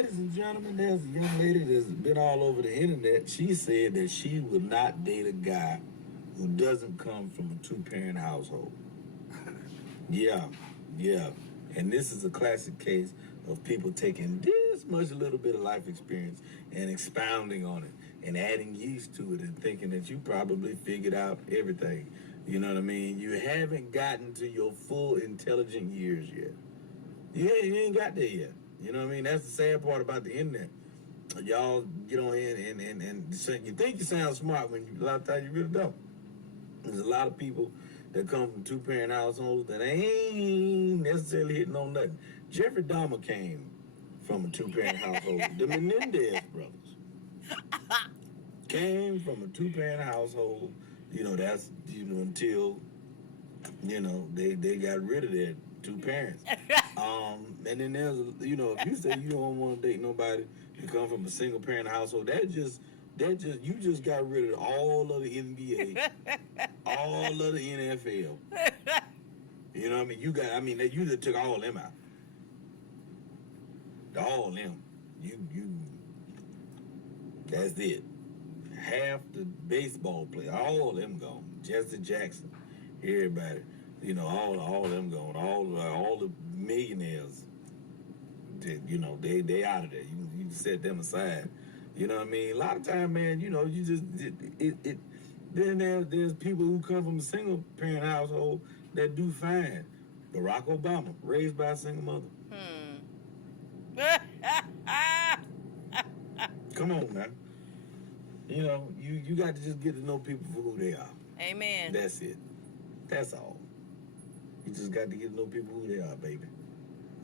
ladies and gentlemen, there's a young lady that's been all over the internet. She said that she would not date a guy who doesn't come from a two-parent household. Yeah. And this is a classic case of people taking this much little bit of life experience and expounding on it and adding yeast to it and thinking that you probably figured out everything. You know what I mean? You haven't gotten to your full intelligent years yet. You ain't got there yet. You know what I mean? That's the sad part about the internet. Y'all get on here and you think you sound smart when a lot of times you really don't. There's a lot of people that come from two-parent households that ain't necessarily hitting on nothing. Jeffrey Dahmer came from a two-parent household. The Menendez brothers came from a two-parent household. You know, that's, until, they got rid of their two parents. And then there's, if you say you don't want to date nobody who come from a single-parent household, you just got rid of all of the NBA, all of the NFL. You know what I mean? You just took all of them out. All of them. That's it. Half the baseball players, all of them gone. Jesse Jackson, everybody, all of them gone. All the millionaires, they out of there. You set them aside. You know what I mean? A lot of time, man, you just then there's people who come from a single parent household that do fine. Barack Obama, raised by a single mother. Come on, man. You got to just get to know people for who they are. Amen. That's it. That's all. You just got to get to know people who they are, baby.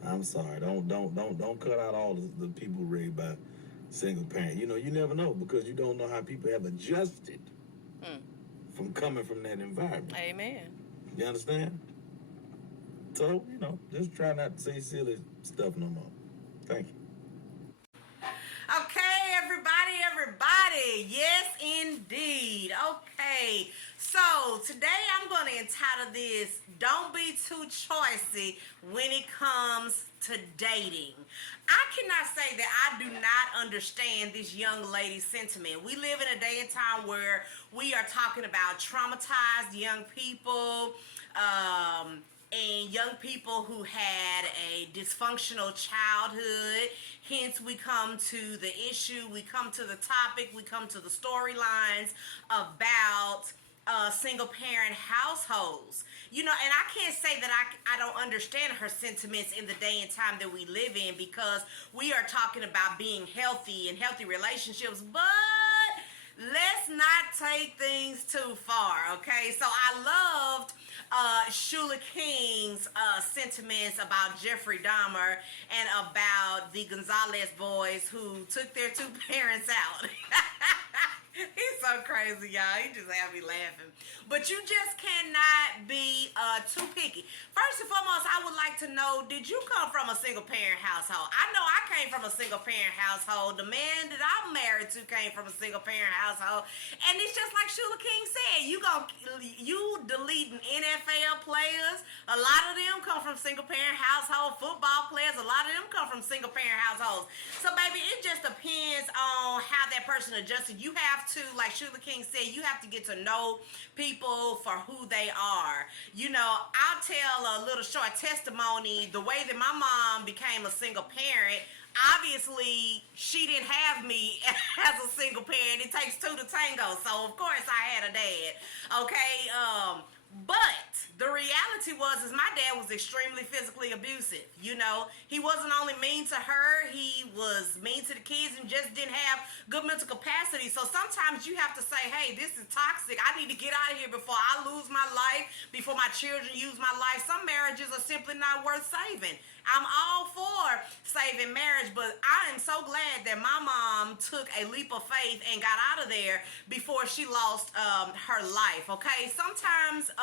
I'm sorry. Don't cut out all the people raised by single parent. You never know, because you don't know how people have adjusted from coming from that environment. Amen. You understand? So, just try not to say silly stuff no more. Thank you. Okay, everybody. Yes, indeed. Okay. So, today I'm going to entitle this, Don't Be Too Choosy When It Comes to Dating. I cannot say that I do not understand this young lady's sentiment. We live in a day and time where we are talking about traumatized young people, and young people who had a dysfunctional childhood. Hence, we come to the issue, we come to the topic, we come to the storylines about single parent households. And I can't say that I don't understand her sentiments in the day and time that we live in, because we are talking about being healthy and healthy relationships, but let's not take things too far, okay? So I loved Shula King's sentiments about Jeffrey Dahmer and about the Gonzalez boys who took their two parents out. He's so crazy, y'all. He just had me laughing. But you just cannot be too picky. First and foremost, I would like to know, did you come from a single-parent household? I know I came from a single-parent household. The man that I'm married to came from a single-parent household. And it's just like Shula King said, you deleting NFL players. A lot of them come from single-parent household. Football players, a lot of them come from single-parent households. So, baby, it just depends on how that person adjusted. You have to, like Shula King said, you have to get to know people for who they are. I'll tell a little short testimony. The way that my mom became a single parent, obviously she didn't have me as a single parent. It takes two to tango. So of course I had a dad. Okay. But the reality is my dad was extremely physically abusive. He wasn't only mean to her, he was mean to the kids and just didn't have good mental capacity. So sometimes you have to say, hey, this is toxic. I need to get out of here before I lose my life, before my children use my life. Some marriages are simply not worth saving. I'm all for saving marriage, but I am so glad that my mom took a leap of faith and got out of there before she lost her life, okay? Sometimes,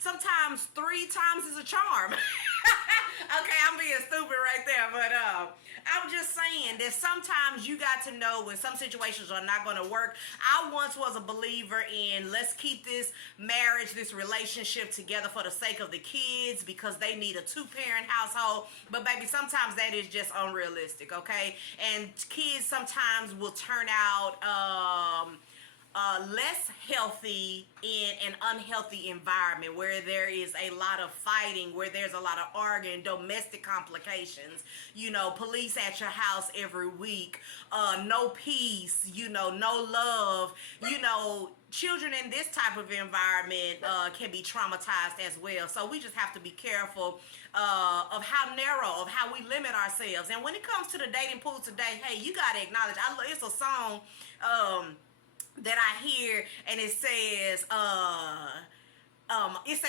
sometimes 3 times is a charm. Okay, I'm being stupid right there, but I'm I'm just saying that sometimes you got to know when some situations are not going to work. I once was a believer in let's keep this marriage, this relationship together for the sake of the kids because they need a two-parent household. But baby, sometimes that is just unrealistic, okay? And kids sometimes will turn out less healthy in an unhealthy environment where there is a lot of fighting, where there's a lot of arguing, domestic complications, you know, police at your house every week, no peace, you know, no love, you know. Children in this type of environment can be traumatized as well. So we just have to be careful of how narrow, of how we limit ourselves. And when it comes to the dating pool today, hey, you got to acknowledge, it's a song that I hear, and it says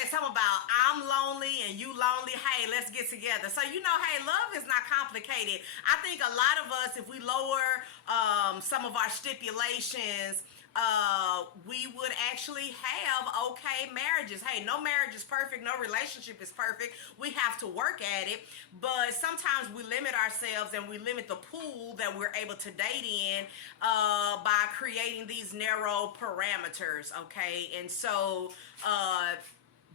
something about I'm lonely and you lonely, hey, let's get together. So you know, hey, love is not complicated. I think a lot of us, if we lower some of our stipulations, we would actually have okay marriages. Hey, no marriage is perfect, no relationship is perfect. We have to work at it, but sometimes we limit ourselves and we limit the pool that we're able to date in by creating these narrow parameters, okay? And so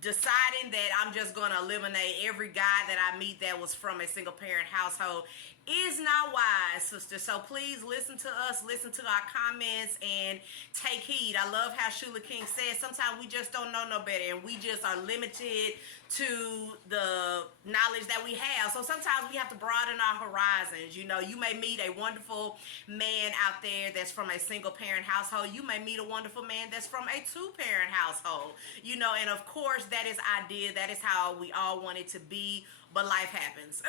deciding that I'm just going to eliminate every guy that I meet that was from a single parent household is not wise, sister. So please listen to us, listen to our comments, and take heed. I love how Shula King says sometimes we just don't know no better, and we just are limited to the knowledge that we have. So sometimes we have to broaden our horizons. You know, you may meet a wonderful man out there that's from a single parent household. You may meet a wonderful man that's from a two-parent household. You know, and of course that is ideal. That is how we all want it to be. But life happens.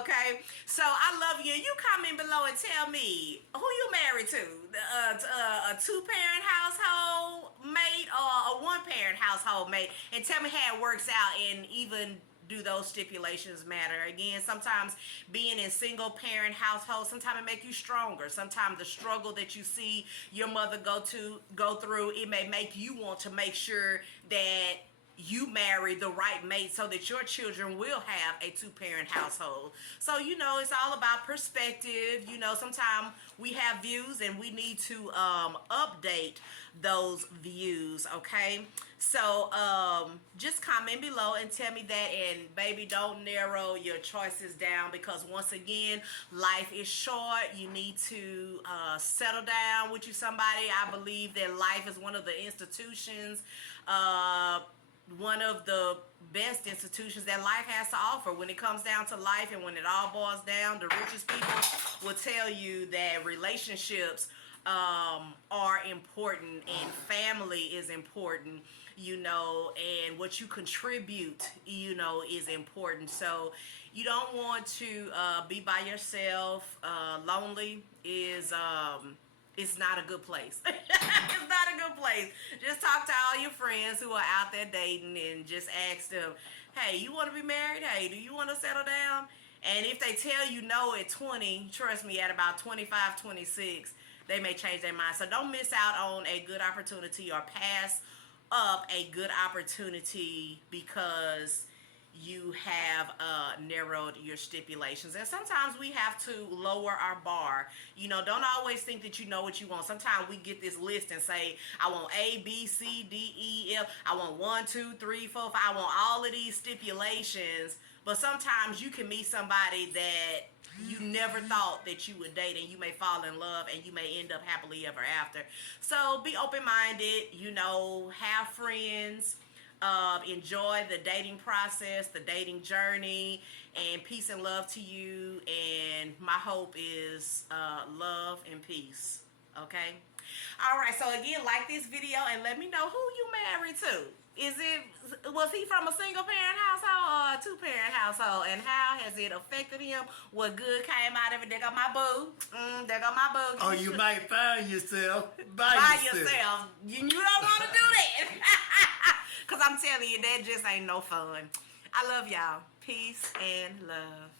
Okay, so I love you. You comment below and tell me who you married to, a two-parent household mate or a one-parent household mate, and tell me how it works out, and even do those stipulations matter? Again, sometimes being in single-parent households, sometimes it make you stronger. Sometimes the struggle that you see your mother go through, it may make you want to make sure that you marry the right mate so that your children will have a two-parent household. So, you know, it's all about perspective. You know, sometimes we have views and we need to update those views, okay? So, just comment below and tell me that, and baby, don't narrow your choices down, because once again, life is short. You need to settle down with somebody. I believe that life is one of the institutions, one of the best institutions that life has to offer. When it comes down to life and when it all boils down, the richest people will tell you that relationships are important and family is important, you know, and what you contribute, you know, is important. So you don't want to be by yourself. Lonely is it's not a good place. It's not a good place. Just talk to all your friends who are out there dating and just ask them, hey, you want to be married? Hey, do you want to settle down? And if they tell you no at 20, trust me, at about 25, 26, they may change their mind. So don't miss out on a good opportunity or pass up a good opportunity because you have narrowed your stipulations. And sometimes we have to lower our bar. You know, don't always think that you know what you want. Sometimes we get this list and say, I want A, B, C, D, E, F. I want 1, 2, 3, 4, 5. I want all of these stipulations. But sometimes you can meet somebody that you never thought that you would date, and you may fall in love and you may end up happily ever after. So be open-minded, you know, have friends. Enjoy the dating process, the dating journey, and peace and love to you. And my hope is love and peace. Okay? All right, so again, like this video and let me know who you married to. Was he from a single parent household or a two-parent household, and how has it affected him? What good came out of it? There go my boo. There go my boo. Oh, you might find yourself by yourself. You don't want to do that. Because I'm telling you, that just ain't no fun. I love y'all. Peace and love.